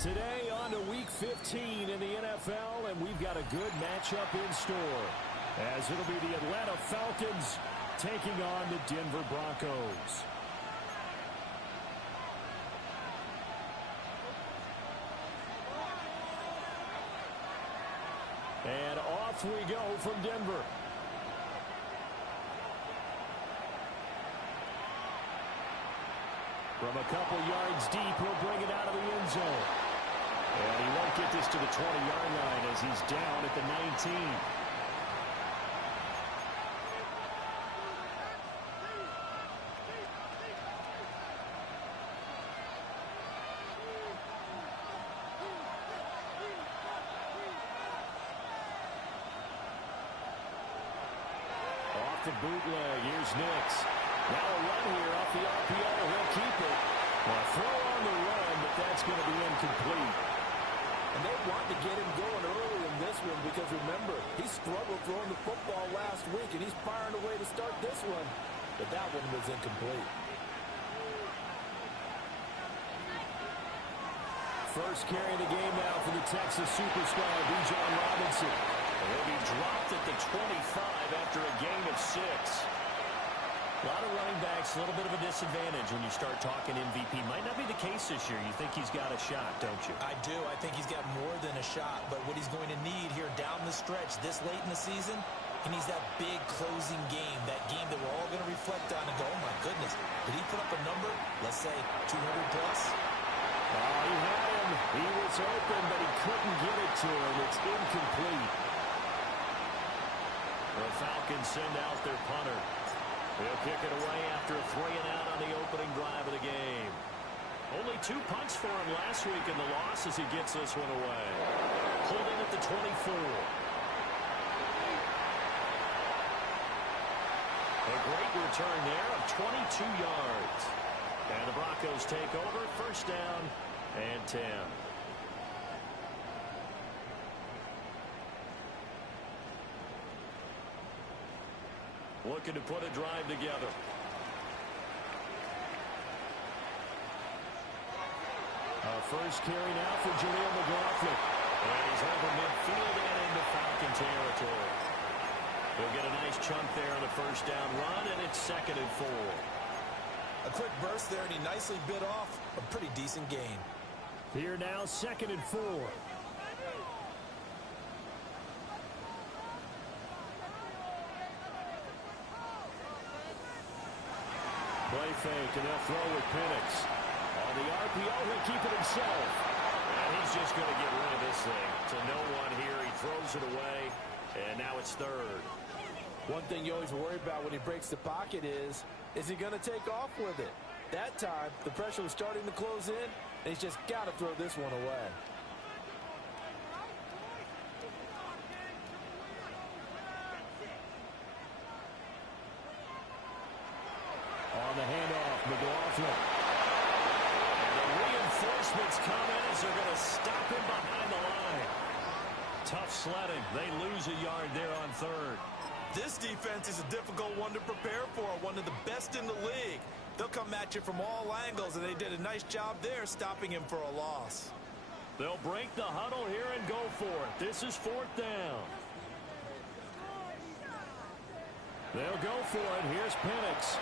Today on to Week 15 in the NFL, and we've got a good matchup in store, as it'll be the Atlanta Falcons taking on the Denver Broncos. And off we go from Denver. From a couple yards deep, he'll bring it out of the end zone. And he won't get this to the 20-yard line as he's down at the 19. Off the bootleg, here's Nix. Now a run here off the RPO. He'll keep it. A throw on the run, but that's going to be incomplete. And they want to get him going early in this one because, remember, he struggled throwing the football last week, and he's firing away to start this one. But that one was incomplete. First carry of the game now for the Texas Superstar, Bijan Robinson. He'll be dropped at the 25 after a gain of 6. A lot of running backs, a little bit of a disadvantage when you start talking MVP. Might not be the case this year. You think he's got a shot, don't you? I do. I think he's got more than a shot. But what he's going to need here down the stretch this late in the season, he needs that big closing game, that game that we're all going to reflect on and go, oh, my goodness, did he put up a number, let's say, 200 plus? Oh, he had him. He was open, but he couldn't get it to him. It's incomplete. The Falcons send out their punter. He'll kick it away after a 3-and-out on the opening drive of the game. Only 2 punts for him last week in the loss as he gets this one away. Holding at the 24. A great return there of 22 yards. And the Broncos take over, first down and 10. Looking to put a drive together. First carry now for Jaleel McLaughlin. And he's over midfield and into Falcon territory. He'll get a nice chunk there on the first down run, and it's 2nd and 4. A quick burst there, and he nicely bit off a pretty decent gain. Here now, 2nd and 4. Play fake, and they'll throw with Penix. On the RPO, he'll keep it himself. And he's just going to get rid of this thing. To no one here, he throws it away, and now it's 3rd. One thing you always worry about when he breaks the pocket is he going to take off with it? That time, the pressure was starting to close in, and he's just got to throw this one away. On the handoff, McLaughlin. And the reinforcements come in as they're going to stop him behind the line. Tough sledding. They lose a yard there on 3rd. This defense is a difficult one to prepare for, one of the best in the league. They'll come at you from all angles, and they did a nice job there stopping him for a loss. They'll break the huddle here and go for it. This is 4th down. They'll go for it. Here's Penix.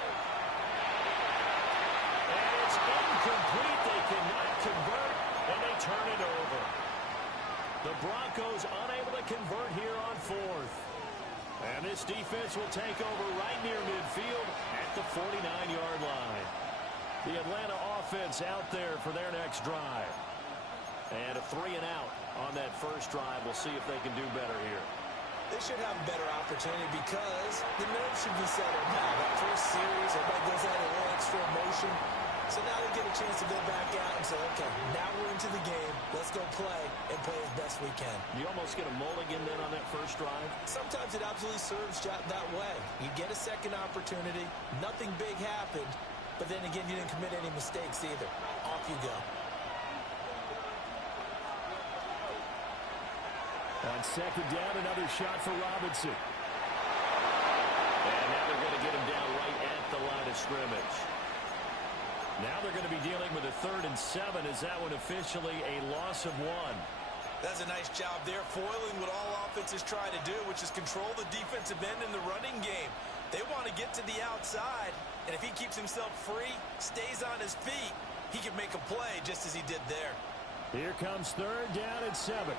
And it's incomplete. They cannot convert, and they turn it over. The Broncos unable to convert here on 4th. And this defense will take over right near midfield at the 49-yard line. The Atlanta offense out there for their next drive. And a 3-and-out on that first drive. We'll see if they can do better here. They should have a better opportunity because the nerves should be settled now. That first series, everybody goes out a little extra emotion. So now they get a chance to go back out and say, okay, now we're into the game. Let's go play and play as best we can. You almost get a mulligan then on that first drive? Sometimes it absolutely serves that way. You get a second opportunity. Nothing big happened. But then again, you didn't commit any mistakes either. Off you go. On 2nd down, another shot for Robinson. And now they're going to get him down right at the line of scrimmage. Now they're going to be dealing with a 3rd and 7. Is that one officially a loss of 1? That's a nice job there, foiling what all offenses try to do, which is control the defensive end in the running game. They want to get to the outside, and if he keeps himself free, stays on his feet, he can make a play just as he did there. Here comes 3rd down and 7.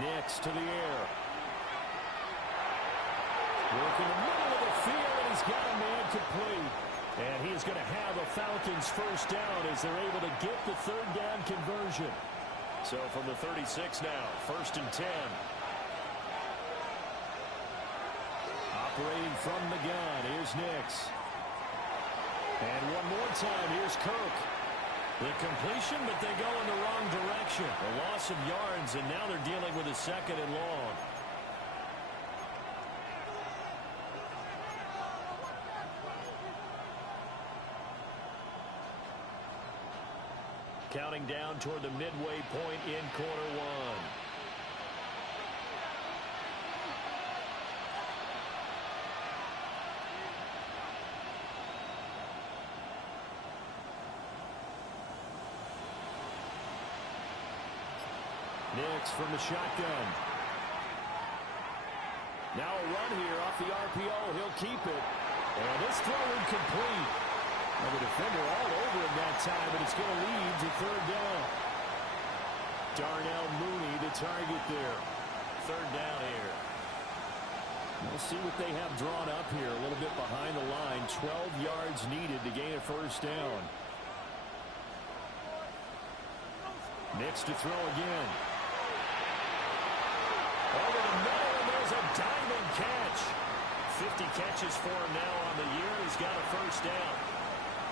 Nix to the air. Working the middle of the field, and he's got a man complete. And he is going to have a Falcons first down as they're able to get the 3rd down conversion. So from the 36 now, 1st and 10. Operating from the gun, here's Nix. And one more time, here's Kirk. The completion, but they go in the wrong direction. A loss of yards, and now they're dealing with a 2nd and long. Counting down toward the midway point in quarter 1. Nix from the shotgun. Now a run here off the RPO. He'll keep it. And this throw incomplete. Well, the defender all over him that time, but it's going to lead to 3rd down. Darnell Mooney, the target there. 3rd down here. We'll see what they have drawn up here. A little bit behind the line. 12 yards needed to gain a first down. Nix to throw again. Over the middle, and there's a diving catch. 50 catches for him now on the year. He's got a first down.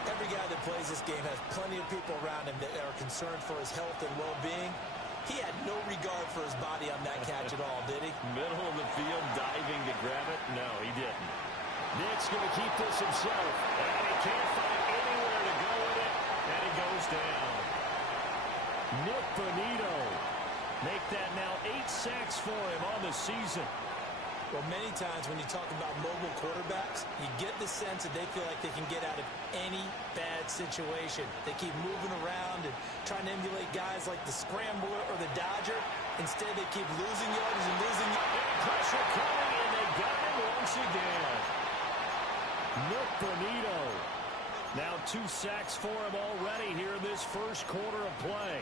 Every guy that plays this game has plenty of people around him that are concerned for his health and well-being. He had no regard for his body on that catch at all, did he? Middle of the field, diving to grab it? No, he didn't. Nick's going to keep this himself. And he can't find anywhere to go with it, and he goes down. Nik Bonitto. Make that now 8 sacks for him on the season. Well, many times when you talk about mobile quarterbacks, you get the sense that they feel like they can get out of any bad situation. They keep moving around and trying to emulate guys like the Scrambler or the Dodger. Instead, they keep losing yards and losing yards. And pressure coming, and they got him once again. Nik Bonitto. Now 2 sacks for him already here in this first quarter of play.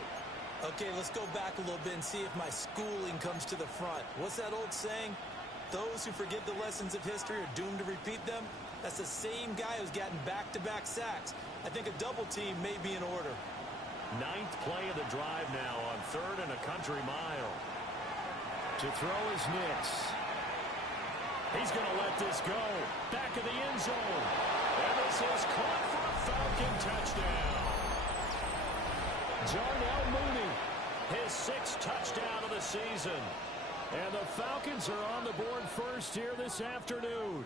Okay, let's go back a little bit and see if my schooling comes to the front. What's that old saying? Those who forget the lessons of history are doomed to repeat them. That's the same guy who's gotten back-to-back sacks. I think a double team may be in order. 9th play of the drive now on 3rd and a country mile. To throw is Nix. He's going to let this go. Back of the end zone. And this is caught for a Falcon touchdown. Darnell Mooney, his 6th touchdown of the season. And the Falcons are on the board first here this afternoon.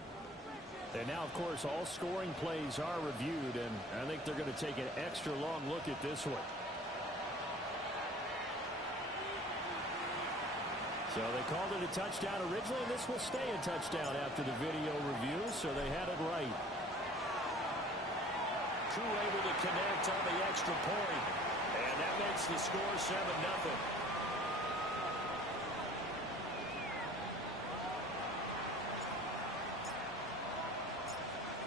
And now, of course, all scoring plays are reviewed, and I think they're going to take an extra long look at this one. So they called it a touchdown originally, and this will stay a touchdown after the video review, so they had it right. Crew able to connect on the extra point, and that makes the score 7-0.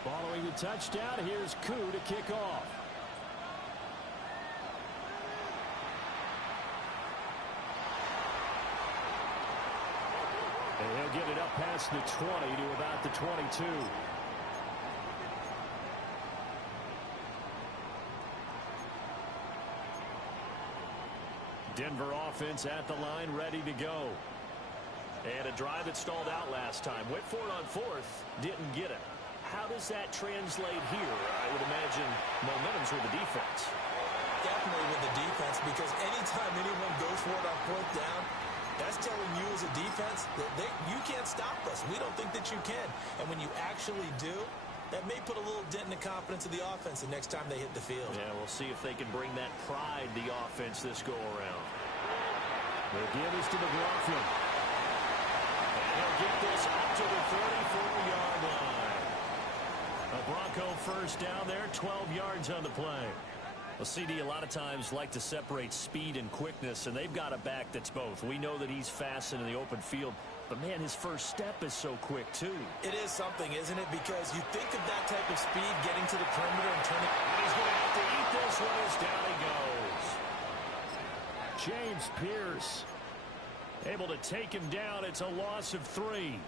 Following the touchdown, here's Koo to kick off. And he'll get it up past the 20 to about the 22. Denver offense at the line, ready to go. And a drive that stalled out last time. Went for it on 4th, didn't get it. How does that translate here? I would imagine momentum's with the defense. Definitely with the defense, because anytime anyone goes for it on 4th down, that's telling you as a defense that you can't stop us. We don't think that you can. And when you actually do, that may put a little dent in the confidence of the offense the next time they hit the field. Yeah, we'll see if they can bring that pride the offense this go around. The give is to McLaughlin. And he'll get this up to the 34-yard line. A Bronco first down there, 12 yards on the play. Well, CD, a lot of times like to separate speed and quickness, and they've got a back that's both. We know that he's fast in the open field, but, man, his first step is so quick, too. It is something, isn't it? Because you think of that type of speed getting to the perimeter and turning. He's going to have to eat this one as down he goes. James Pierce able to take him down. It's a loss of 3.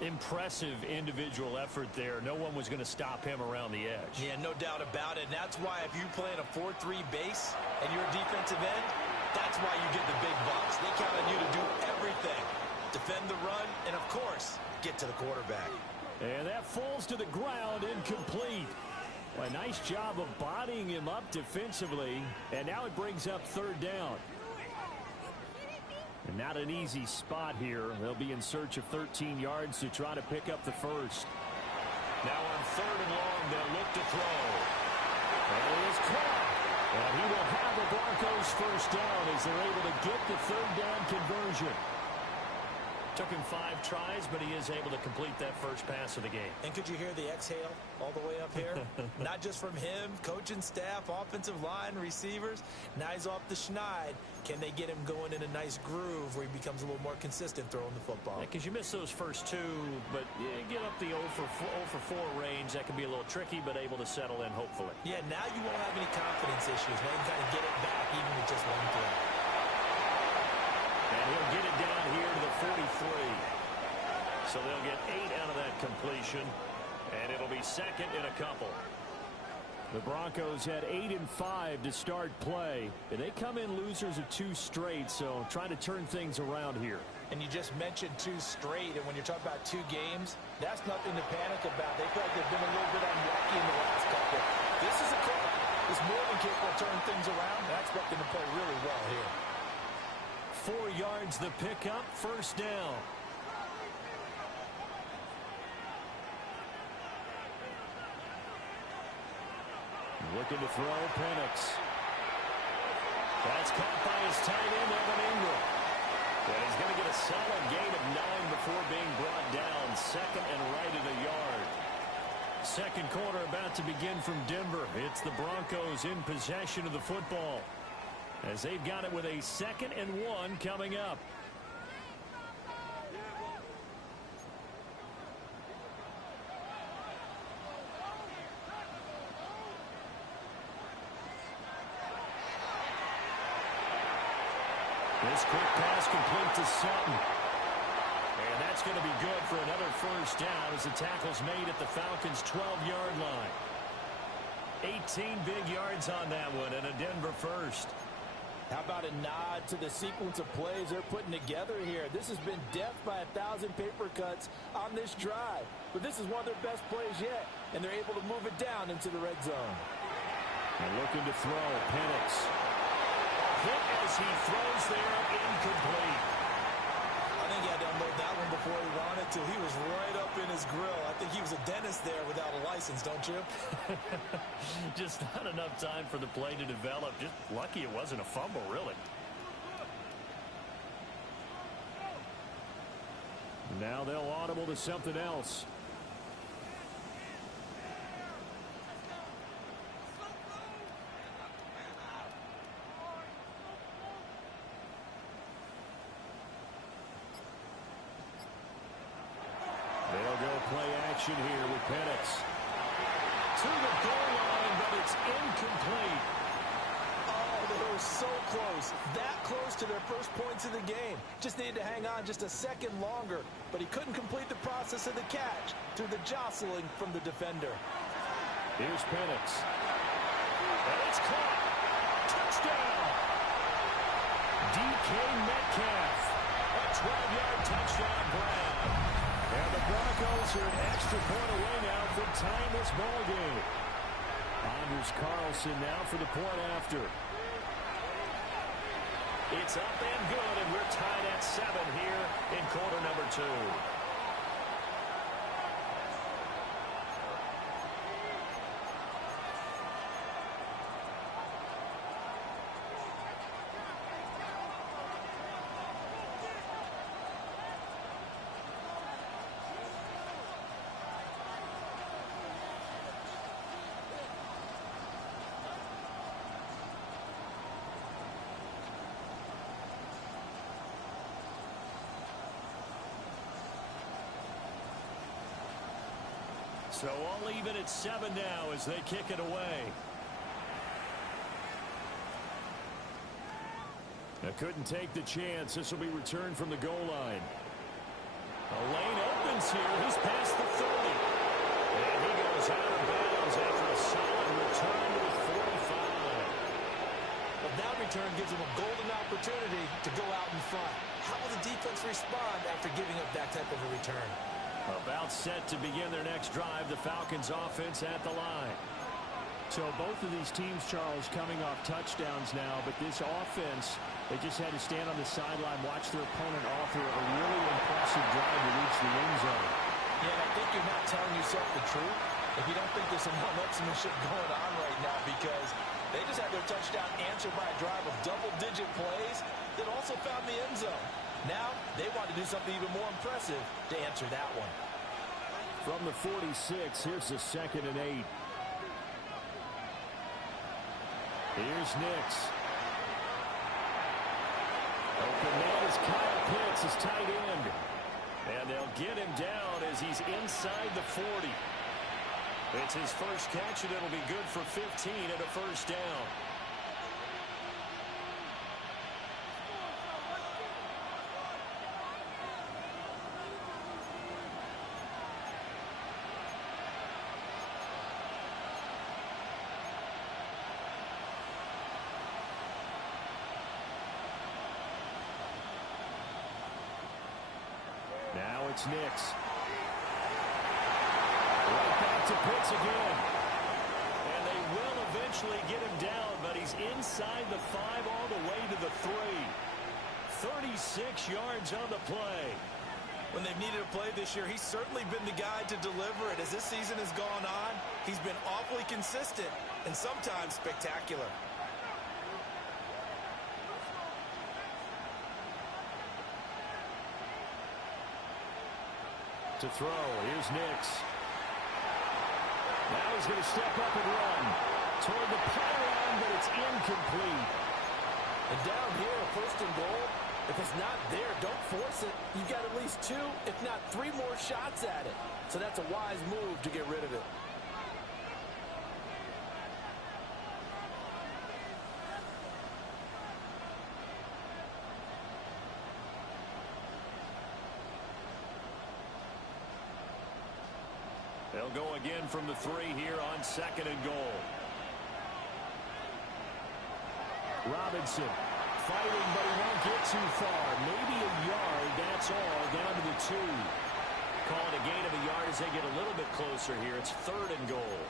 Impressive individual effort there. No one was going to stop him around the edge. Yeah, no doubt about it. And that's why if you play in a 4-3 base and you're a defensive end, that's why you get the big bucks. They count on you to do everything. Defend the run and, of course, get to the quarterback. And that falls to the ground, incomplete. Well, a nice job of bodying him up defensively. And now it brings up third down. And not an easy spot here. They'll be in search of 13 yards to try to pick up the first. Now on third and long, they'll look to throw. And it is caught. And he will have the Broncos first down as they're able to get the third down conversion. Took him 5 tries, but he is able to complete that first pass of the game. And could you hear the exhale all the way up here? Not just from him, coaching staff, offensive line, receivers. Now he's off the schneid. Can they get him going in a nice groove where he becomes a little more consistent throwing the football? Because you miss those first 2, but you get up the 0 for 4 range. That can be a little tricky, but able to settle in, hopefully. Yeah, now you won't have any confidence issues. Now you can kind of get it back even with just one throw. And he'll get it down here to the 43. So they'll get 8 out of that completion, and it'll be second in a couple. The Broncos had 8 and 5 to start play, and they come in losers of 2 straight, so trying to turn things around here. And you just mentioned 2 straight, and when you're talking about 2 games, that's nothing to panic about. They feel like they've been a little bit unlucky in the last couple. This is a club that's more than capable of turning things around, and I expect them to play really well here. 4 yards the pickup, first down. Looking to throw, Penix. That's caught by his tight end, Evan Ingram. And he's going to get a solid gain of 9 before being brought down. Second and right at a yard. Second quarter about to begin from Denver. It's the Broncos in possession of the football, as they've got it with a 2nd and 1 coming up. This quick pass complete to Sutton. And that's going to be good for another first down as the tackle's made at the Falcons' 12-yard line. 18 big yards on that one, and a Denver first. How about a nod to the sequence of plays they're putting together here? This has been death by 1,000 paper cuts on this drive. But this is one of their best plays yet, and they're able to move it down into the red zone. And looking to throw, Penix. Hit as he throws there, incomplete. I think he had to unload that one before he wanted to. He was right up in his grill. I think he was a dentist there without a license, don't you? Just not enough time for the play to develop. Just lucky it wasn't a fumble, really. Now they'll audible to something else. They'll go play action here with Penix. To the goal line, but it's incomplete. Oh, they were so close. That close to their first points of the game. Just needed to hang on just a second longer. But he couldn't complete the process of the catch through the jostling from the defender. Here's Penix. And it's caught. Touchdown. DK Metcalf. A 12-yard touchdown grab. And the Broncos are an extra point away now from tying this ball game. Anders Carlson now for the point after. It's up and good, and we're tied at 7 here in quarter number 2. So all even at 7 now as they kick it away. They couldn't take the chance. This will be returned from the goal line. The lane opens here. He's past the 30. And he goes out of bounds after a solid return to the 45. But that return gives him a golden opportunity to go out in front. How will the defense respond after giving up that type of a return? About set to begin their next drive. The Falcons offense at the line. So both of these teams, Charles, coming off touchdowns now, but this offense, they just had to stand on the sideline, watch their opponent offer a really impressive drive to reach the end zone. Yeah, I think you're not telling yourself the truth if you don't think there's some one-upsmanship going on right now, because they just had their touchdown answered by a drive of double-digit plays that also found the end zone. Now they want to do something even more impressive to answer that one. From the 46, here's the 2nd and 8. Here's Nix. Open man is Kyle Pitts, his tight end. And they'll get him down as he's inside the 40. It's his first catch, and it'll be good for 15 and a first down. Now it's Nix. Right back to Pitts again. And they will eventually get him down, but he's inside the 5 all the way to the 3. 36 yards on the play. When they've needed a play this year, he's certainly been the guy to deliver it. As this season has gone on, he's been awfully consistent and sometimes spectacular. To throw, here's Nix. Now he's going to step up and run toward the pylon, but it's incomplete. And down here, 1st and goal, if it's not there, don't force it. You've got at least 2, if not 3 more shots at it. So that's a wise move to get rid of it. They'll go again from the 3 here on 2nd and goal. Robinson fighting, but he won't get too far. Maybe a yard, that's all, down to the 2. Call it a gain of a yard as they get a little bit closer here. It's 3rd and goal.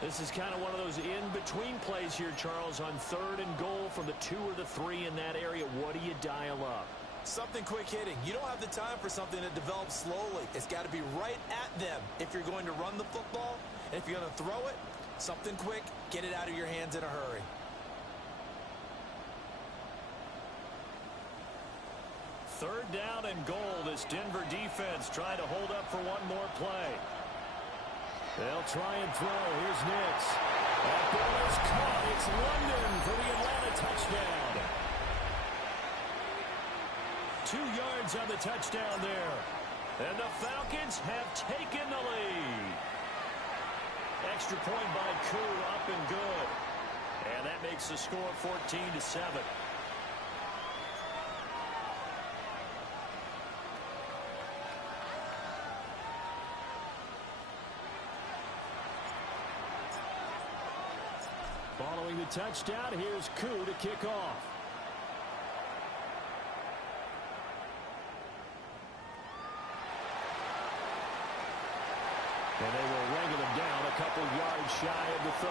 This is kind of one of those in-between plays here, Charles, on 3rd and goal from the 2 or the 3 in that area. What do you dial up? Something quick hitting. You don't have the time for something that develops slowly. It's got to be right at them if you're going to run the football. And if you're going to throw it, something quick, get it out of your hands in a hurry. Third down and goal. This Denver defense trying to hold up for one more play. They'll try and throw. Here's Nix. That ball is caught. It's London for the Atlanta touchdown. 2 yards on the touchdown there. And the Falcons have taken the lead. Extra point by Koo, up and good. And that makes the score 14-7. Following the touchdown, here's Koo to kick off. And they will wrangle them down a couple yards shy of the 30.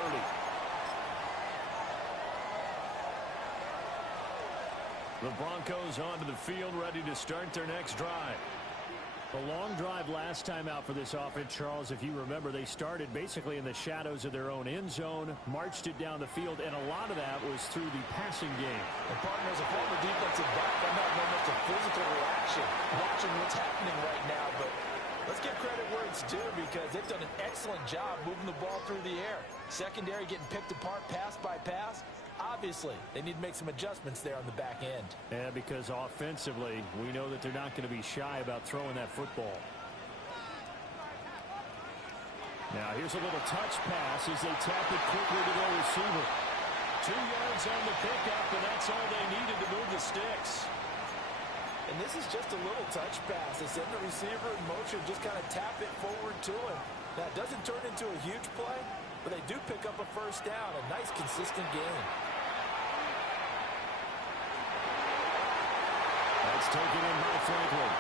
The Broncos onto the field, ready to start their next drive. A long drive last time out for this offense, Charles. If you remember, they started basically in the shadows of their own end zone, marched it down the field, and a lot of that was through the passing game. And partner, as a former defensive back, I'm not known much a physical reaction watching what's happening right now, but let's give credit where it's due because they've done an excellent job moving the ball through the air. Secondary getting picked apart pass by pass. Obviously, they need to make some adjustments there on the back end. Yeah, because offensively, we know that they're not going to be shy about throwing that football. Now here's a little touch pass as they tap it quickly to their receiver. 2 yards on the pickup, and that's all they needed to move the sticks. And this is just a little touch pass. They send the receiver in motion, just kind of tap it forward to him. Now, it doesn't turn into a huge play, but they do pick up a first down. A nice, consistent gain. That's taken in by Franklin.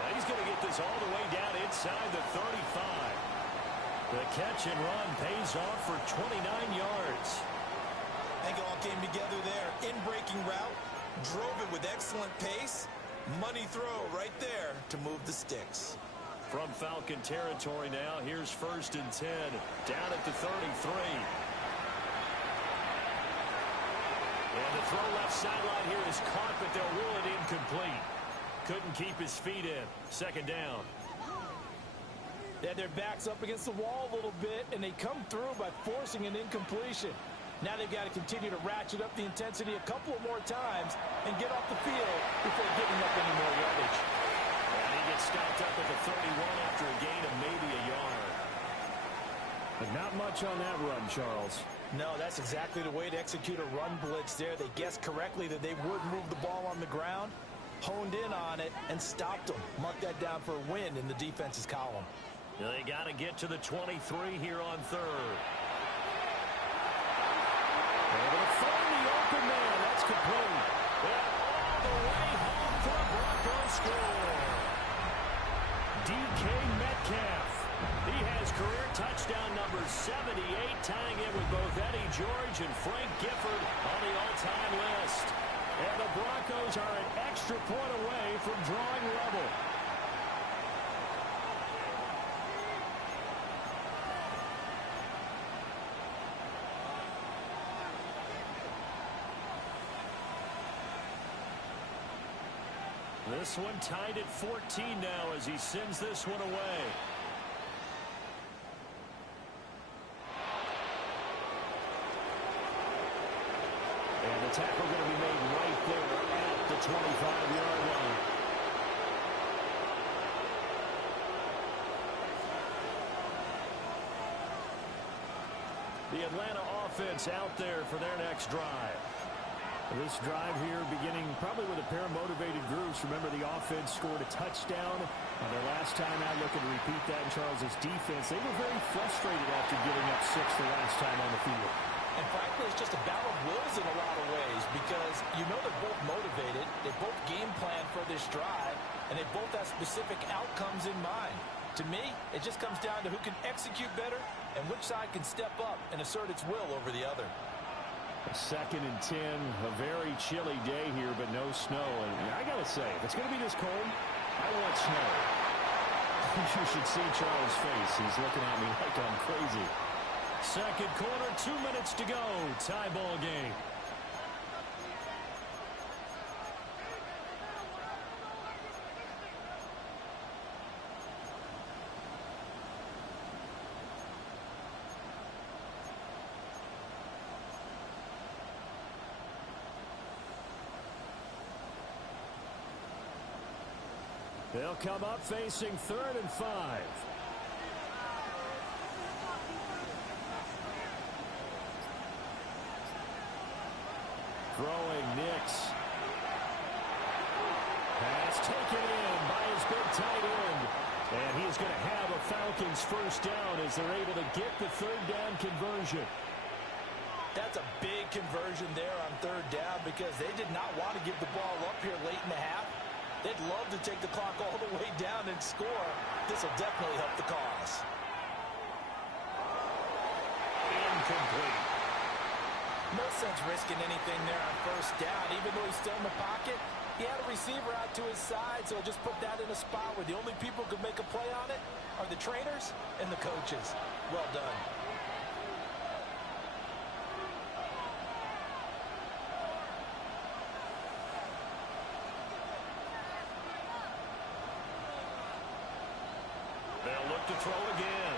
Now he's going to get this all the way down inside the 35. The catch and run pays off for 29 yards. I think it all came together there. In-breaking route. Drove it with excellent pace. Money throw right there to move the sticks. From Falcon territory now, here's 1st and 10. Down at the 33. And the throw left sideline here is caught, but they'll rule it incomplete. Couldn't keep his feet in. 2nd down. They had their backs up against the wall a little bit, and they come through by forcing an incompletion. Now they've got to continue to ratchet up the intensity a couple of more times and get off the field before giving up any more yardage. And he gets stopped up at the 31 after a gain of maybe a yard. But not much on that run, Charles. No, that's exactly the way to execute a run blitz there. They guessed correctly that they would move the ball on the ground, honed in on it, and stopped them. Mark that down for a win in the defense's column. They got to get to the 23 here on 3rd. Able to find the open man. That's complete. And all the way home for a Broncos score. DK Metcalf. He has career touchdown number 78, tying it with both Eddie George and Frank Gifford on the all-time list. And the Broncos are an extra point away from drawing level. This one tied at 14 now as he sends this one away. And the tackle going to be made right there at the 25-yard line. The Atlanta offense out there for their next drive. This drive here beginning probably with a pair of motivated groups. Remember, the offense scored a touchdown on their last time out. Looking to repeat that in Charles's defense. They were very frustrated after giving up 6 the last time on the field. And frankly, it's just a battle of wills in a lot of ways because you know they're both motivated. They both game plan for this drive, and they both have specific outcomes in mind. To me, it just comes down to who can execute better and which side can step up and assert its will over the other. 2nd and 10, a very chilly day here, but no snow. And I got to say, if it's going to be this cold, I want snow. You should see Charles' face. He's looking at me like I'm crazy. 2nd quarter, 2 minutes to go. Tie ball game. They'll come up facing 3rd and 5. Throwing Nix. Pass taken in by his big tight end. And he's going to have a Falcons first down as they're able to get the 3rd down conversion. That's a big conversion there on 3rd down because they did not want to give the ball up here late in the half. They'd love to take the clock all the way down and score. This will definitely help the cause. Incomplete. No sense risking anything there on 1st down. Even though he's still in the pocket, he had a receiver out to his side, so just put that in a spot where the only people who could make a play on it are the trainers and the coaches. Well done. They'll look to throw again.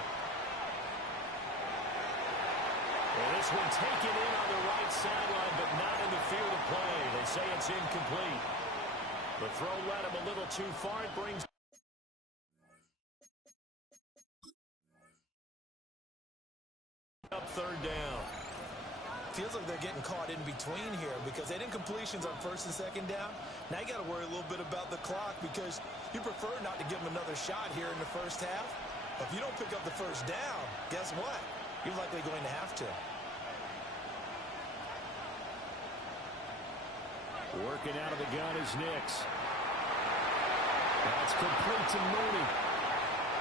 And this one taken in on the right sideline, but not in the field of play. They say it's incomplete. The throw led him a little too far. It brings third down. Feels like they're getting caught in between here because they didn't completions on first and second down. Now you got to worry a little bit about the clock because you prefer not to give them another shot here in the first half. But if you don't pick up the first down, guess what? You're likely going to have to. Working out of the gun is Nix. That's complete to Mooney.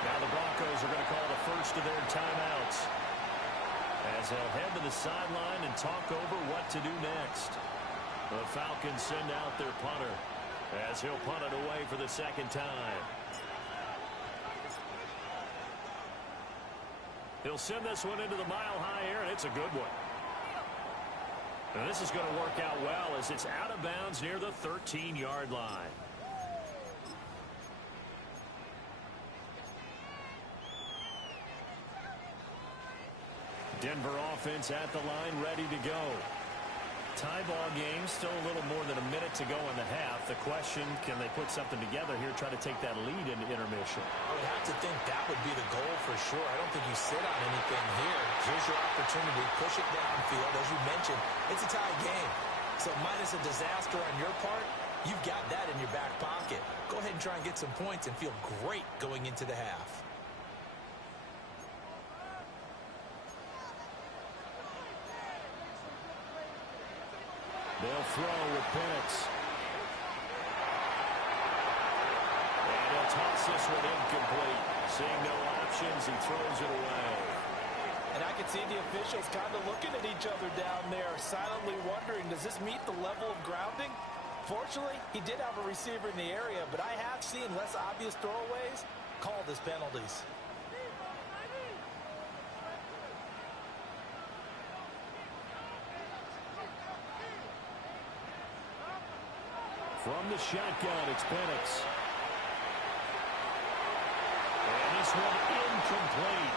Now the Broncos are going to call the first of their timeouts as they'll head to the sideline and talk over what to do next. The Falcons send out their punter as he'll punt it away for the second time. He'll send this one into the mile-high air, and it's a good one. And this is going to work out well as it's out of bounds near the 13-yard line. Denver offense at the line, ready to go. Tie ball game, still a little more than a minute to go in the half. The question, can they put something together here, try to take that lead into intermission? I would have to think that would be the goal for sure. I don't think you sit on anything here. Here's your opportunity. Push it downfield. As you mentioned, it's a tie game. So minus a disaster on your part, you've got that in your back pocket. Go ahead and try and get some points and feel great going into the half. They'll throw with Penix. And he'll toss this one incomplete. Seeing no options, he throws it away. And I can see the officials kind of looking at each other down there, silently wondering, does this meet the level of grounding? Fortunately, he did have a receiver in the area, but I have seen less obvious throwaways called as penalties. From the shotgun, it's Penix. And this one incomplete.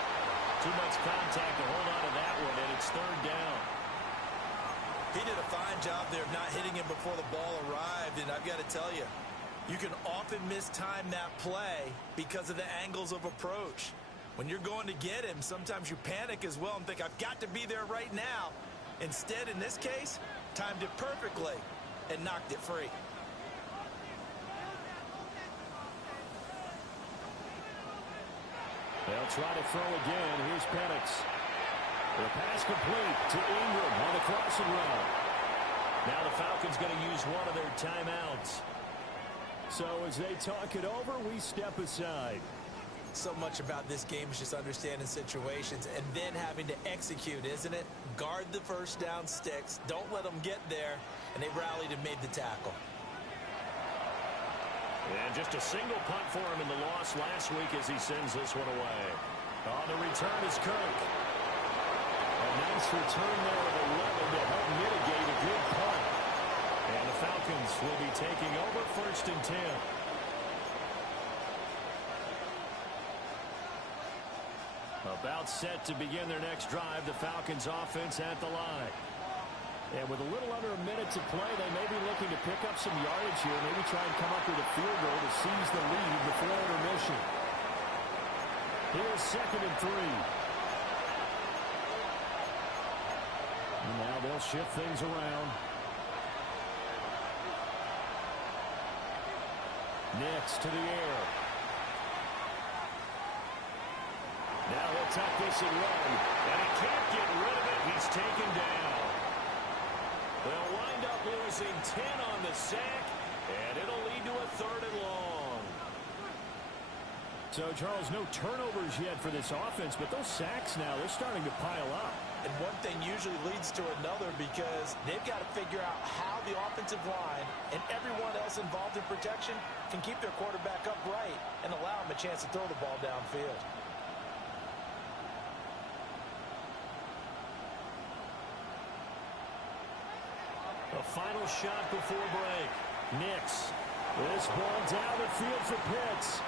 Too much contact to hold on to that one, and it's third down. He did a fine job there of not hitting him before the ball arrived, and I've got to tell you, you can often mistime that play because of the angles of approach. When you're going to get him, sometimes you panic as well and think, I've got to be there right now. Instead, in this case, timed it perfectly and knocked it free. They'll try to throw again. Here's Penix. The pass complete to Ingram on the crossing route. Now the Falcons going to use one of their timeouts. So as they talk it over, we step aside. So much about this game is just understanding situations and then having to execute, isn't it? Guard the first down sticks. Don't let them get there. And they rallied and made the tackle. And just a single punt for him in the loss last week as he sends this one away. On the return is Kirk. A nice return there of 11 to help mitigate a good punt. And the Falcons will be taking over first and 10. About set to begin their next drive, the Falcons offense at the line. And with a little under a minute to play, they may be looking to pick up some yardage here, maybe try and come up with a field goal to seize the lead before intermission. Here's second and 3. And now they'll shift things around. Nix to the air. Now he'll tuck this and run. And he can't get rid of it. He's taken down. They'll wind up losing 10 on the sack, and it'll lead to a third and long. So, Charles, no turnovers yet for this offense, but those sacks now, they're starting to pile up. And one thing usually leads to another because they've got to figure out how the offensive line and everyone else involved in protection can keep their quarterback upright and allow him a chance to throw the ball downfield. A final shot before break. Nix. This ball down the field for Pitts.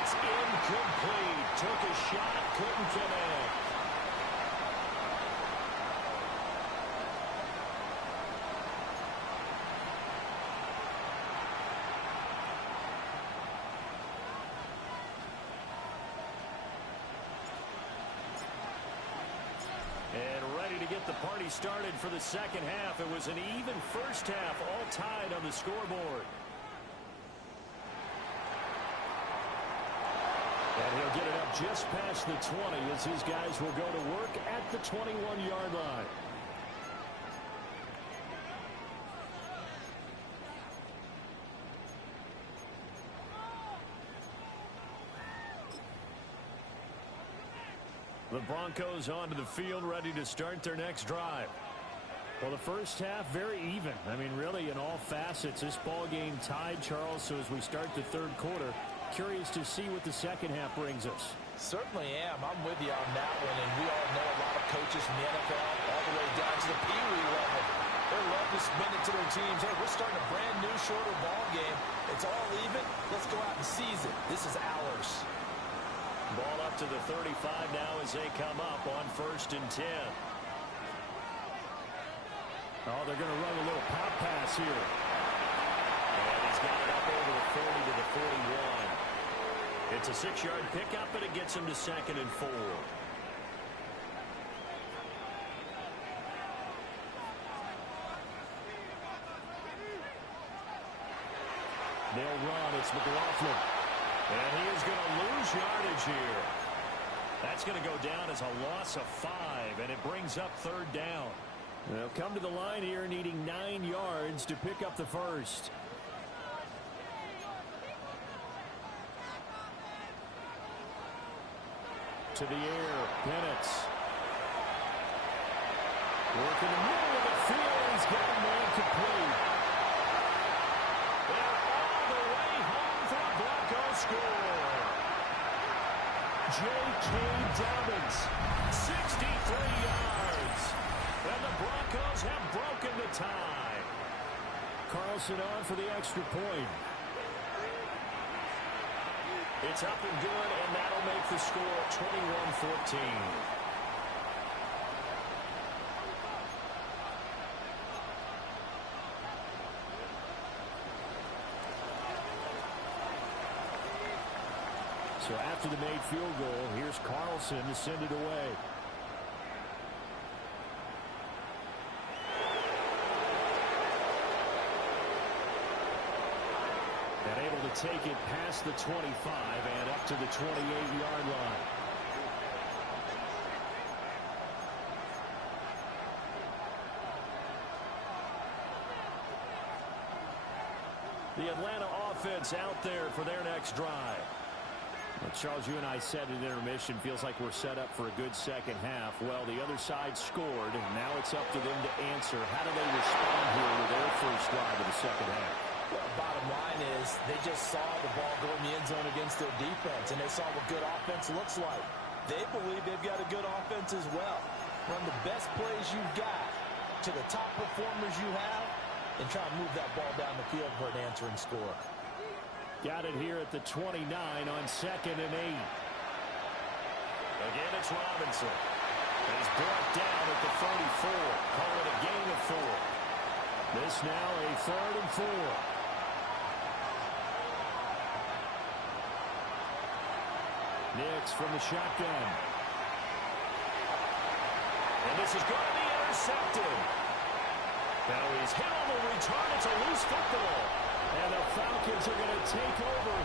It's incomplete. Took a shot, couldn't connect. get the party started for the second half. It was an even first half, all tied on the scoreboard. And he'll get it up just past the 20 as his guys will go to work at the 21-yard line. The Broncos onto the field, ready to start their next drive. Well, the first half, very even. I mean, really, in all facets, this ball game tied, Charles. So as we start the third quarter, curious to see what the second half brings us. Certainly am. I'm with you on that one. And we all know a lot of coaches from the NFL all the way down to the Pee Wee level. They love to spin it to their teams. Hey, we're starting a brand new, shorter ball game. It's all even. Let's go out and seize it. This is ours. Ball up to the 35 now as they come up on 1st and 10. Oh, they're going to run a little pop pass here. And he's got it up over the 40 to the 41. It's a 6-yard pickup, but it gets him to 2nd and 4. They'll run. It's McLaughlin. And he is going to lose yardage here. That's going to go down as a loss of 5, and it brings up 3rd down. They'll come to the line here needing 9 yards to pick up the first. To the air, Penix. Work in the middle of the field. He's got a man complete. They're all the way home for a Broncos score. J.K. Dobbins, 63 yards. And the Broncos have broken the tie. Carlson on for the extra point. It's up and good, and that'll make the score 21-14. So after the made field goal, here's Carlson to send it away. And able to take it past the 25 and up to the 28-yard line. The Atlanta offense out there for their next drive. Well, Charles, you and I said at intermission, feels like we're set up for a good second half. Well, the other side scored, and now it's up to them to answer. How do they respond here with their first drive of the second half? Well, bottom line is they just saw the ball go in the end zone against their defense, and they saw what good offense looks like. They believe they've got a good offense as well. Run the best plays you've got to the top performers you have, and try and move that ball down the field for an answering score. Got it here at the 29 on 2nd and 8. Again, it's Robinson. And he's brought down at the 34. Call it a gain of 4. This now a 3rd and 4. Nix from the shotgun. And this is going to be intercepted. Now he's hit on the return. It's a loose football. And the Falcons are going to take over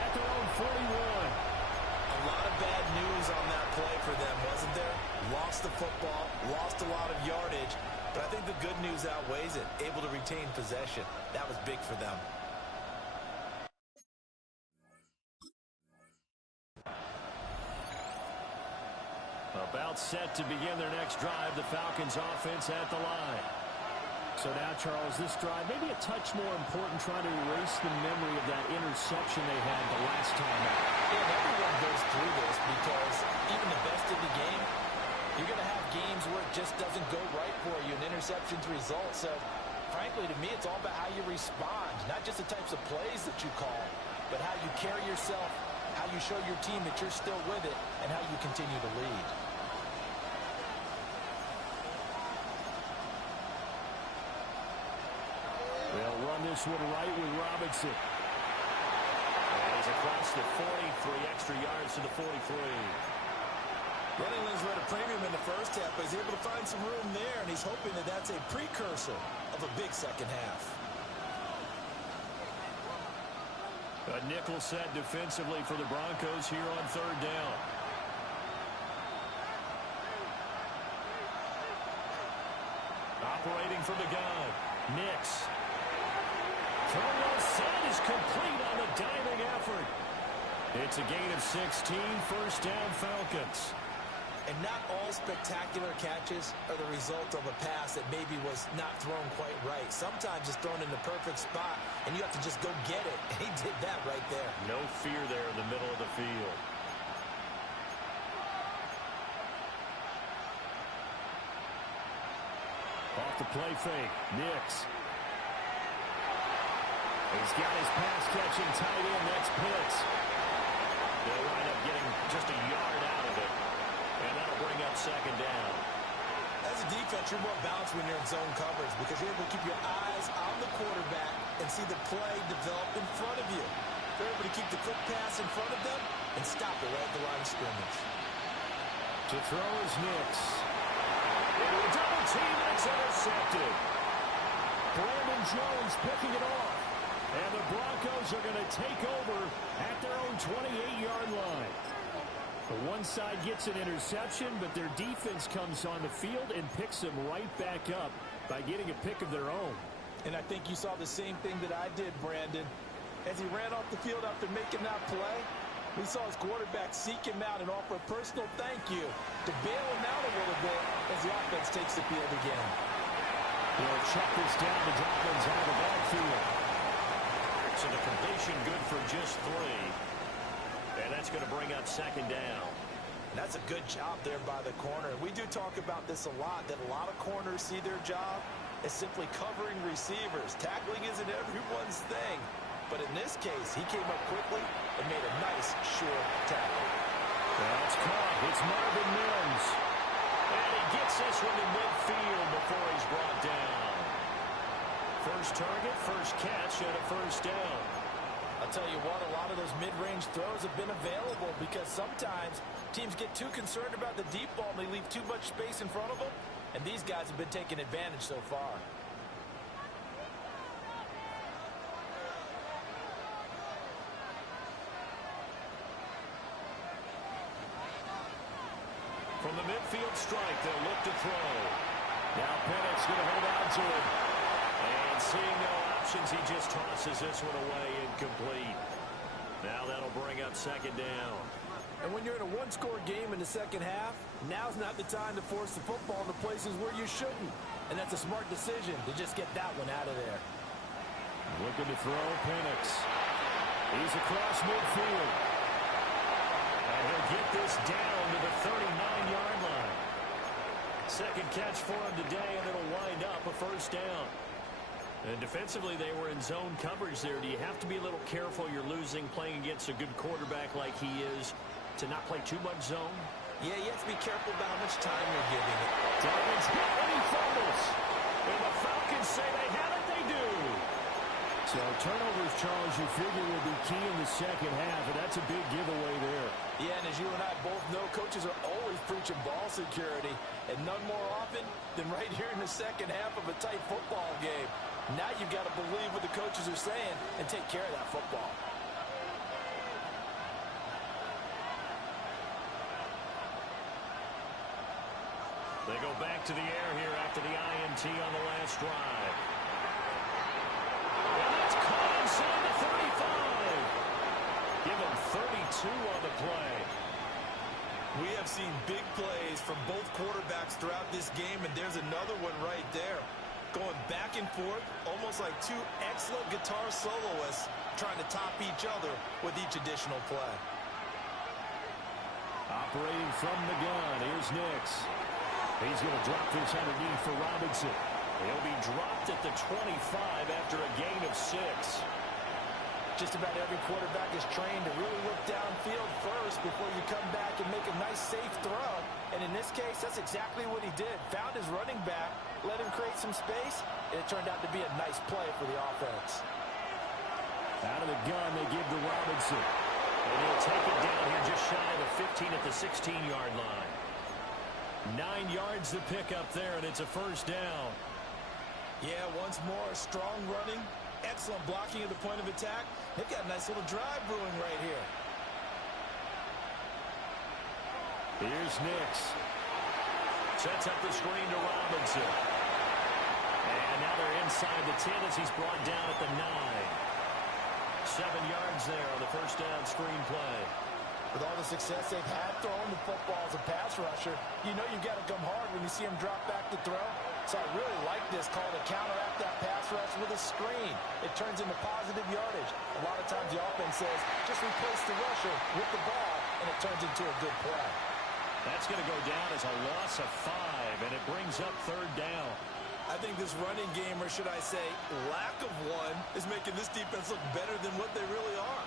at their own 41. A lot of bad news on that play for them, wasn't there? Lost the football, lost a lot of yardage, but I think the good news outweighs it. Able to retain possession. That was big for them. About set to begin their next drive, the Falcons offense at the line. So now, Charles, this drive maybe a touch more important, trying to erase the memory of that interception they had the last time out. Yeah, everyone goes through this because even the best in the game, you're going to have games where it just doesn't go right for you, and interceptions result. So, frankly, to me, it's all about how you respond, not just the types of plays that you call, but how you carry yourself, how you show your team that you're still with it, and how you continue to lead. They'll run this one right with Robinson. And he's across the 40, 3 extra yards to the 43. Running lanes were at a premium in the first half, but he's able to find some room there, and he's hoping that that's a precursor of a big second half. A nickel set defensively for the Broncos here on third down. Operating from the gun, Nix. Throw well set is complete on the diving effort. It's a gain of 16, first down Falcons. And not all spectacular catches are the result of a pass that maybe was not thrown quite right. Sometimes it's thrown in the perfect spot, and you have to just go get it. And he did that right there. No fear there in the middle of the field. Off the play fake, Nix. He's got his pass-catching tight end. That's Pitts. They'll wind up getting just a yard out of it. And that'll bring up second down. As a defense, you're more balanced when you're in zone coverage because you're able to keep your eyes on the quarterback and see the play develop in front of you. They're able to keep the quick pass in front of them and stop it right at the line of scrimmage. To throw is Nix. Into a double team, and it's intercepted. Brandon Jones picking it off. And the Broncos are going to take over at their own 28-yard line. The one side gets an interception, but their defense comes on the field and picks them right back up by getting a pick of their own. And I think you saw the same thing that I did, Brandon. As he ran off the field after making that play, we saw his quarterback seek him out and offer a personal thank you to bail him out a little bit as the offense takes the field again. They'll check this down. The Dolphins out of the backfield. So the completion good for just 3. And that's going to bring up second down. And that's a good job there by the corner. And we do talk about this a lot, that a lot of corners see their job as simply covering receivers. Tackling isn't everyone's thing. But in this case, he came up quickly and made a nice, short tackle. That's caught. It's Marvin Mims. And he gets this one to midfield before he's brought down. First target, first catch, and a first down. I'll tell you what, a lot of those mid-range throws have been available because sometimes teams get too concerned about the deep ball and they leave too much space in front of them, and these guys have been taking advantage so far. From the midfield strike, they'll look to throw. Now Penix going to hold on to it. And seeing no options, he just tosses this one away, incomplete. Now that'll bring up second down. And when you're in a one-score game in the second half, now's not the time to force the football into places where you shouldn't. And that's a smart decision to just get that one out of there. Looking to throw, Penix. He's across midfield. And he'll get this down to the 39-yard line. Second catch for him today, and it'll wind up a first down. And defensively, they were in zone coverage there. Do you have to be a little careful? You're losing playing against a good quarterback like he is to not play too much zone? Yeah, you have to be careful about how much time you're giving it. Dolphins hit and he fumbles. And the Falcons say they have it, they do. So turnovers, Charles, you figure will be key in the second half, and that's a big giveaway there. Yeah, and as you and I both know, coaches are always preaching ball security, and none more often than right here in the second half of a tight football game. Now you've got to believe what the coaches are saying and take care of that football. They go back to the air here after the INT on the last drive. And that's caught inside the 35. Give him 32 on the play. We have seen big plays from both quarterbacks throughout this game, and there's another one right there. Going back and forth, almost like two excellent guitar soloists trying to top each other with each additional play. Operating from the gun, here's Nix. He's going to drop this underneath for Robinson. He'll be dropped at the 25 after a gain of 6. Just about every quarterback is trained to really look downfield first before you come back and make a nice, safe throw. And in this case, that's exactly what he did. Found his running back, let him create some space, and it turned out to be a nice play for the offense. Out of the gun, they give to Robinson. And he'll take it down here just shy of the 15 at the 16-yard line. 9 yards to pick up there, and it's a first down. Yeah, once more, strong running, excellent blocking at the point of attack. They've got a nice little drive brewing right here. Here's Nix. Sets up the screen to Robinson. And now they're inside the 10 as he's brought down at the 9. 7 yards there on the first down screen play. With all the success they've had throwing the football as a pass rusher, you know you've got to come hard when you see him drop back to throw. So I really like this call to counteract that pass rush with a screen. It turns into positive yardage. A lot of times the offense says, just replace the rusher with the ball, and it turns into a good play. That's going to go down as a loss of 5, and it brings up third down. I think this running game, or should I say lack of one, is making this defense look better than what they really are.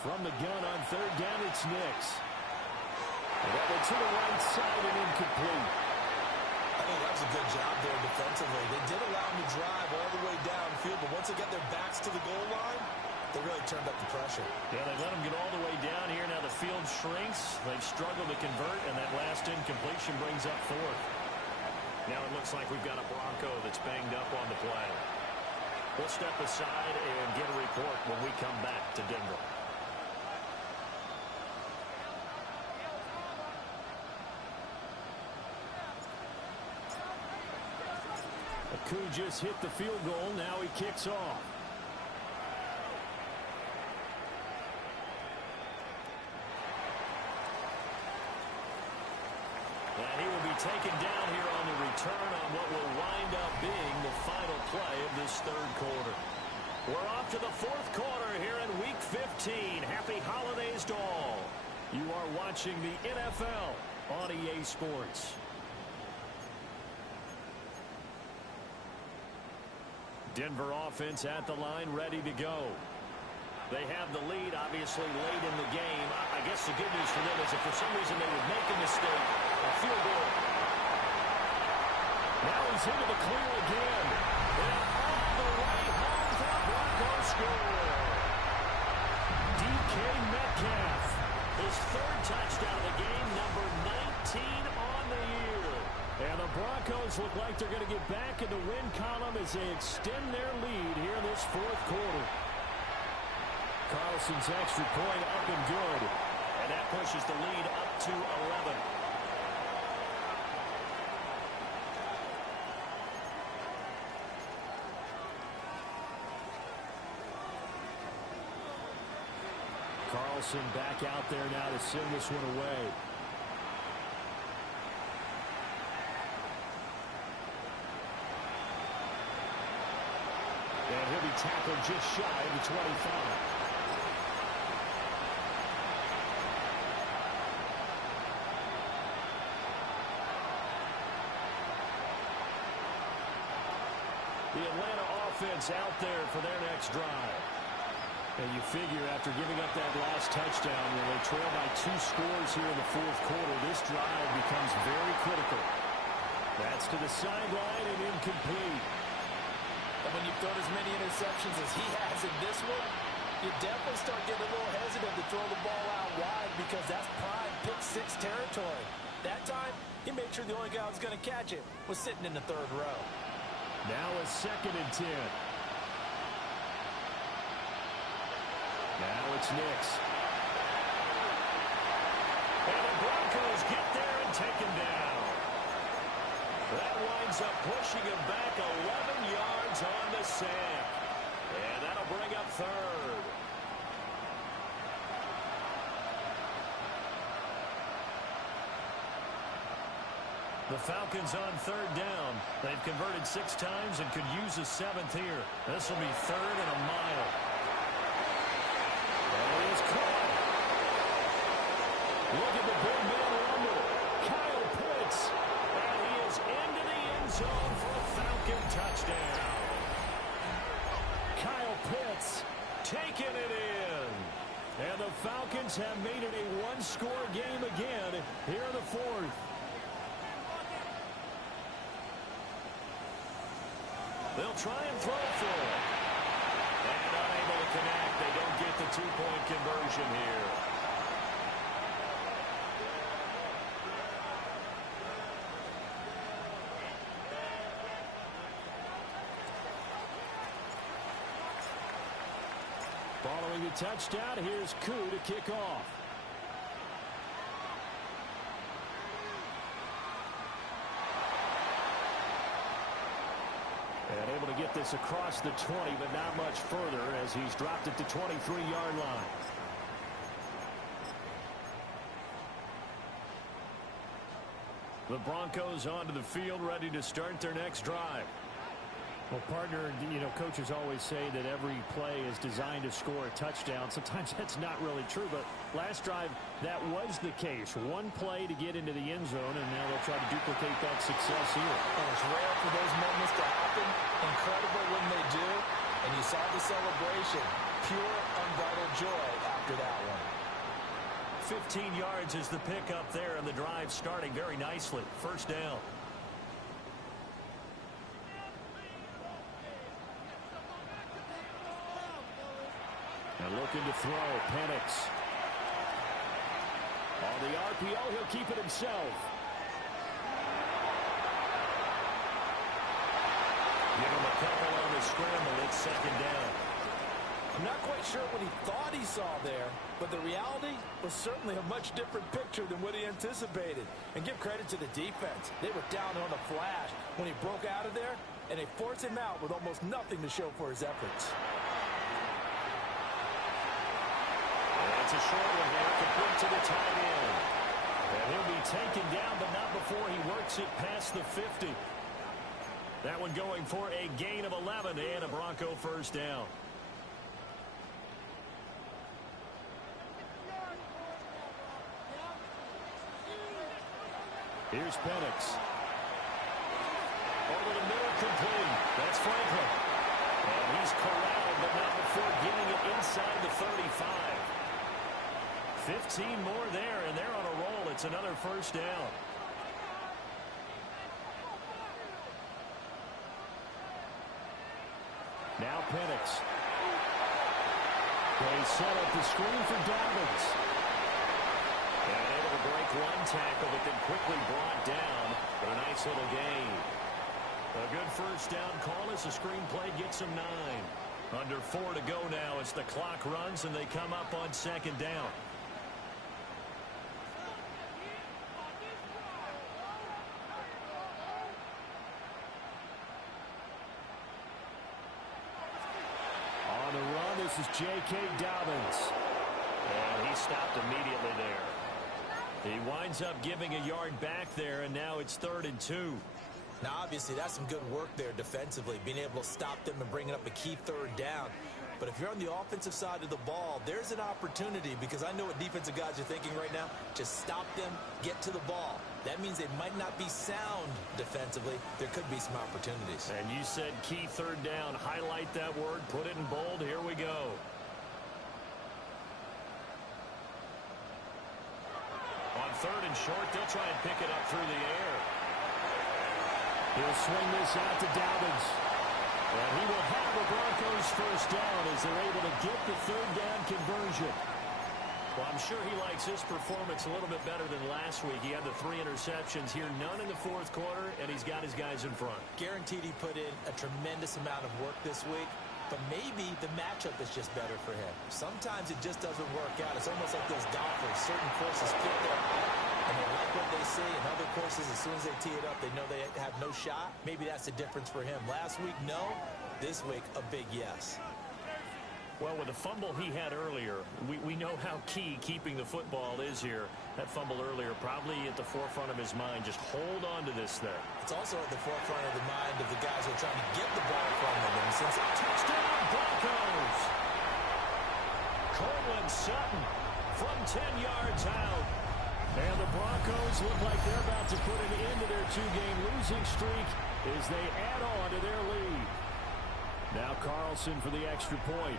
From the gun on third down, it's Nix. And that one to the right side and incomplete. I think that was a good job there defensively. They did allow them to drive all the way downfield, but once they got their backs to the goal line, they really turned up the pressure. Yeah, they let them get all the way down here. Now the field shrinks. They've struggled to convert, and that last incompletion brings up fourth. Now it looks like we've got a Bronco that's banged up on the play. We'll step aside and get a report when we come back to Denver. Aku just hit the field goal. Now he kicks off. And he will be taken down here on the return on what will wind up being the final play of this third quarter. We're off to the fourth quarter here in Week 15. Happy holidays to all. You are watching the NFL on EA Sports. Denver offense at the line, ready to go. They have the lead, obviously, late in the game. I guess the good news for them is if for some reason they would make a mistake, a field goal. Now he's into the clear again. And all the way home for the Broncos score. DK Metcalf, his third touchdown of the game, number 19 on the year. And the Broncos look like they're going to get back in the win column as they extend their lead here in this fourth quarter. Carlson's extra point up and good. And that pushes the lead up to 11. Carlson back out there now to send this one away. And he'll be tackled just shy of the 25. The Atlanta offense out there for their next drive. And you figure after giving up that last touchdown, when they trail by 2 scores here in the fourth quarter, this drive becomes very critical. That's to the sideline and incomplete. And when you've thrown as many interceptions as he has in this one, you definitely start getting a little hesitant to throw the ball out wide because that's prime pick-6 territory. That time, he made sure the only guy who was going to catch it was sitting in the third row. Now a 2nd and 10. Now it's Nix. And the Broncos get there and take him down. That winds up pushing him back 11 yards on the sack. And that'll bring up third. The Falcons on third down. They've converted 6 times and could use a 7th here. This will be 3rd and a mile. And he is caught. Look at the big man lumber. Kyle Pitts. And he is into the end zone for a Falcon touchdown. Kyle Pitts taking it in. And the Falcons have made it a 1-score game again here in the fourth. They'll try and throw for it. And unable to connect. They don't get the two-point conversion here. Following the touchdown, here's Koo to kick off. And able to get this across the 20, but not much further as he's dropped it to 23-yard line. The Broncos onto the field, ready to start their next drive. Well, partner, you know, coaches always say that every play is designed to score a touchdown. Sometimes that's not really true, but last drive, that was the case. One play to get into the end zone, and now they'll try to duplicate that success here. And it's rare for those moments to happen. Incredible when they do. And you saw the celebration. Pure, unbridled joy after that one. 15 yards is the pickup there, and the drive starting very nicely. First down. And looking to throw, Penix. On the RPO, he'll keep it himself. Give him a couple on the scramble. It's second down. I'm not quite sure what he thought he saw there, but the reality was certainly a much different picture than what he anticipated. And give credit to the defense. They were down on a flash when he broke out of there, and they forced him out with almost nothing to show for his efforts. It's a short one there, complete to the tight end. And he'll be taken down, but not before he works it past the 50. That one going for a gain of 11 and a Bronco first down. Here's Penix. Over the middle, complete. That's Franklin. And he's corralled, but not before getting it inside the 35. 15 more there, and they're on a roll. It's another first down. Now Penix. They set up the screen for Dobbins. And able to break one tackle, but then quickly brought down. But a nice little gain. A good first down call as the screen play gets him 9. Under 4 to go now as the clock runs, and they come up on second down. On the run, this is J.K. Dobbins. And he stopped immediately there. He winds up giving a yard back there, and now it's 3rd and 2. Now, obviously, that's some good work there defensively, being able to stop them and bringing up a key 3rd down. But if you're on the offensive side of the ball, there's an opportunity, because I know what defensive guys are thinking right now. Just stop them, get to the ball. That means they might not be sound defensively. There could be some opportunities. And you said key 3rd down. Highlight that word. Put it in bold. Here we go. On 3rd and short, they'll try and pick it up through the air. He'll swing this out to Dobbins. And he will have the Broncos first down as they're able to get the 3rd down conversion. Well, I'm sure he likes his performance a little bit better than last week. He had the 3 interceptions here, none in the 4th quarter, and he's got his guys in front. Guaranteed he put in a tremendous amount of work this week, but maybe the matchup is just better for him. Sometimes it just doesn't work out. It's almost like those golfers. Certain courses fit their eye, and they like what they see. And other courses, as soon as they tee it up, they know they have no shot. Maybe that's the difference for him. Last week, no. This week, a big yes. Well, with the fumble he had earlier, we know how key keeping the football is here. That fumble earlier probably at the forefront of his mind. Just hold on to this thing. It's also at the forefront of the mind of the guys who are trying to get the ball from them. And since touchdown Broncos! Courtland Sutton from 10 yards out. And the Broncos look like they're about to put an end to their 2-game losing streak as they add on to their lead. Now Carlson for the extra point.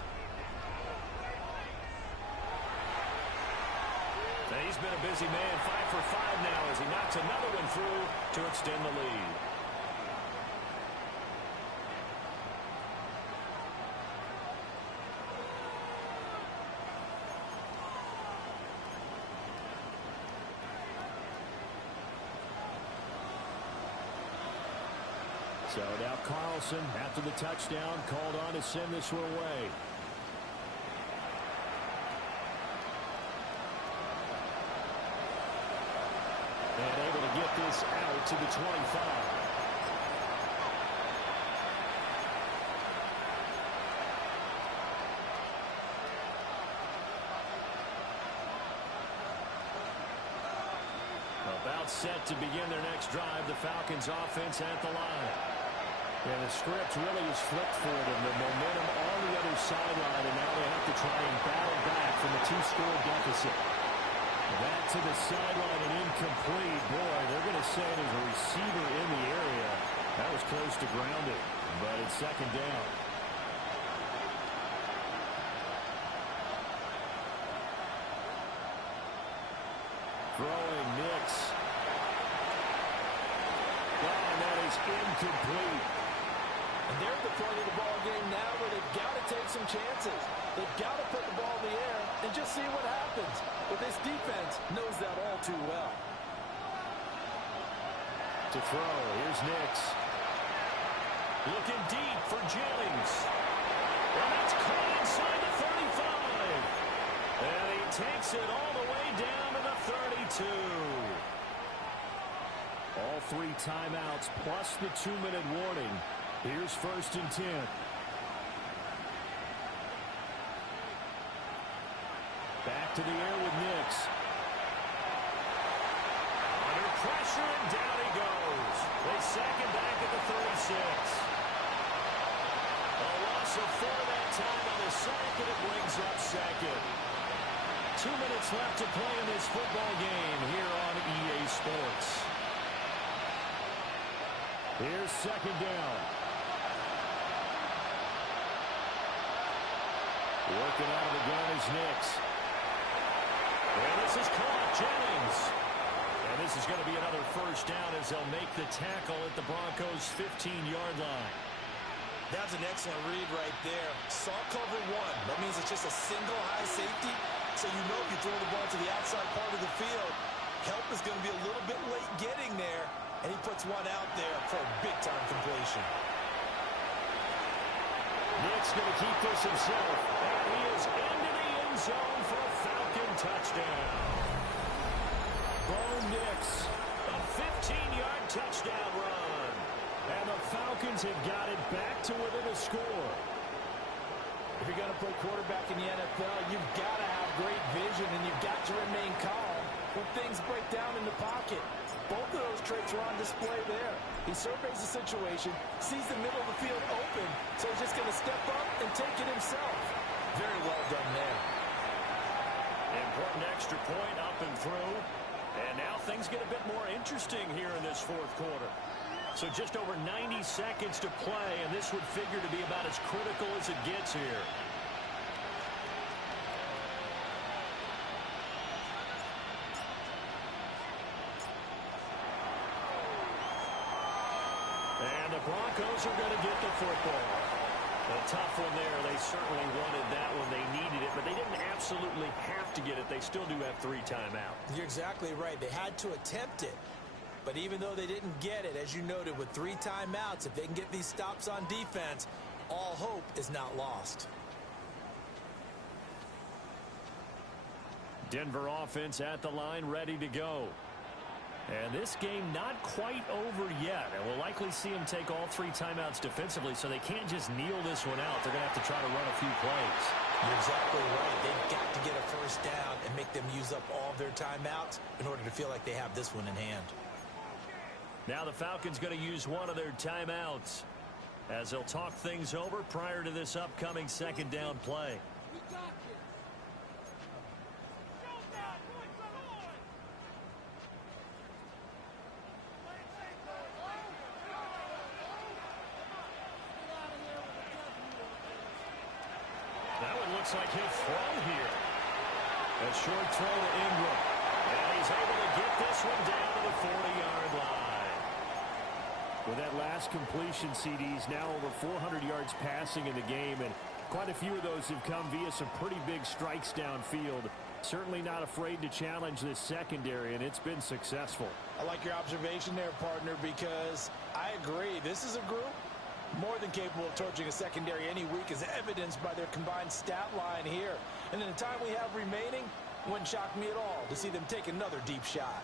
And he's been a busy man, 5 for 5 now as he knocks another one through to extend the lead. So now Carlson, after the touchdown, called on to send this one away. And able to get this out to the 25. About set to begin their next drive, the Falcons offense at the line. And the script really is flipped for them. The momentum on the other sideline, and now they have to try and battle back from a 2-score deficit. Back to the sideline and incomplete. Boy, they're going to say there's a receiver in the area. That was close to grounded, but it's second down. Throwing Nix. And that is incomplete. And they're at the point of the ball game now where they've got to take some chances. They've got to put the ball in the air and just see what happens. But this defense knows that all too well. To throw, here's Nix. Looking deep for Jennings. And that's caught inside the 35. And he takes it all the way down to the 32. All 3 timeouts plus the 2-minute warning. Here's 1st and 10. Back to the air with Nix. Under pressure, and down he goes. They sack him back at the 36. A loss of 4 that time on the sack, and it brings up second. 2 minutes left to play in this football game here on EA Sports. Here's second down. Working out of the gun is Nix. And this is caught, Jennings. And this is going to be another first down as they'll make the tackle at the Broncos' 15-yard line. That's an excellent read right there. Saw cover 1. That means it's just a single high safety. So you know if you throw the ball to the outside part of the field, help is going to be a little bit late getting there. And he puts one out there for a big-time completion. Nix going to keep this himself. And he is into the end zone for a Falcon touchdown. Bo Nix. A 15-yard touchdown run. And the Falcons have got it back to within a score. If you're going to play quarterback in the NFL, you've got to have great vision, and you've got to remain calm when things break down in the pocket. Both of those traits are on display there. He surveys the situation, sees the middle of the field open, so he's just going to step up and take it himself. Very well done there. Important extra point up and through. And now things get a bit more interesting here in this 4th quarter. So just over 90 seconds to play, and this would figure to be about as critical as it gets here. And the Broncos are going to get the football. A tough one there. They certainly wanted that one. They needed it, but they didn't absolutely have to get it. They still do have 3 timeouts. You're exactly right. They had to attempt it. But even though they didn't get it, as you noted, with 3 timeouts, if they can get these stops on defense, all hope is not lost. Denver offense at the line, ready to go. And this game not quite over yet. And we'll likely see them take all 3 timeouts defensively, so they can't just kneel this one out. They're going to have to try to run a few plays. You're exactly right. They've got to get a first down and make them use up all of their timeouts in order to feel like they have this one in hand. Now the Falcons going to use one of their timeouts as they'll talk things over prior to this upcoming second down play. That one looks like he'll throw here. A short throw to Ingram. And he's able to get this one down to the 40-yard line. With that last completion, CD's now over 400 yards passing in the game, and quite a few of those have come via some pretty big strikes downfield. Certainly not afraid to challenge this secondary, and it's been successful. I like your observation there, partner, because I agree. This is a group more than capable of torching a secondary any week, as evidenced by their combined stat line here. And in the time we have remaining, wouldn't shock me at all to see them take another deep shot.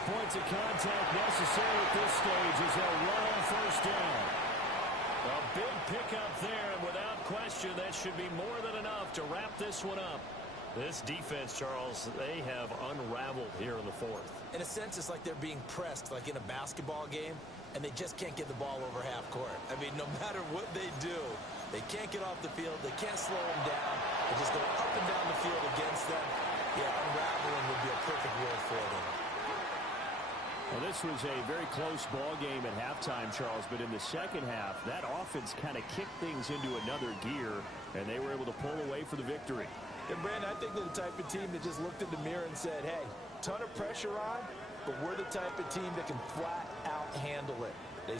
Points of contact necessary at this stage as they'll run on first down. A big pickup there, and without question, that should be more than enough to wrap this one up. This defense, Charles, they have unraveled here in the fourth. In a sense, it's like they're being pressed, like in a basketball game, and they just can't get the ball over half court. I mean, no matter what they do, they can't get off the field. They can't slow them down. They just go up and down the field against them. Yeah, unraveling would be a perfect word for them. Well, this was a very close ball game at halftime, Charles, but in the second half, that offense kind of kicked things into another gear, and they were able to pull away for the victory. And, Brandon, I think they're the type of team that just looked in the mirror and said, hey, ton of pressure on, but we're the type of team that can flat out handle it. They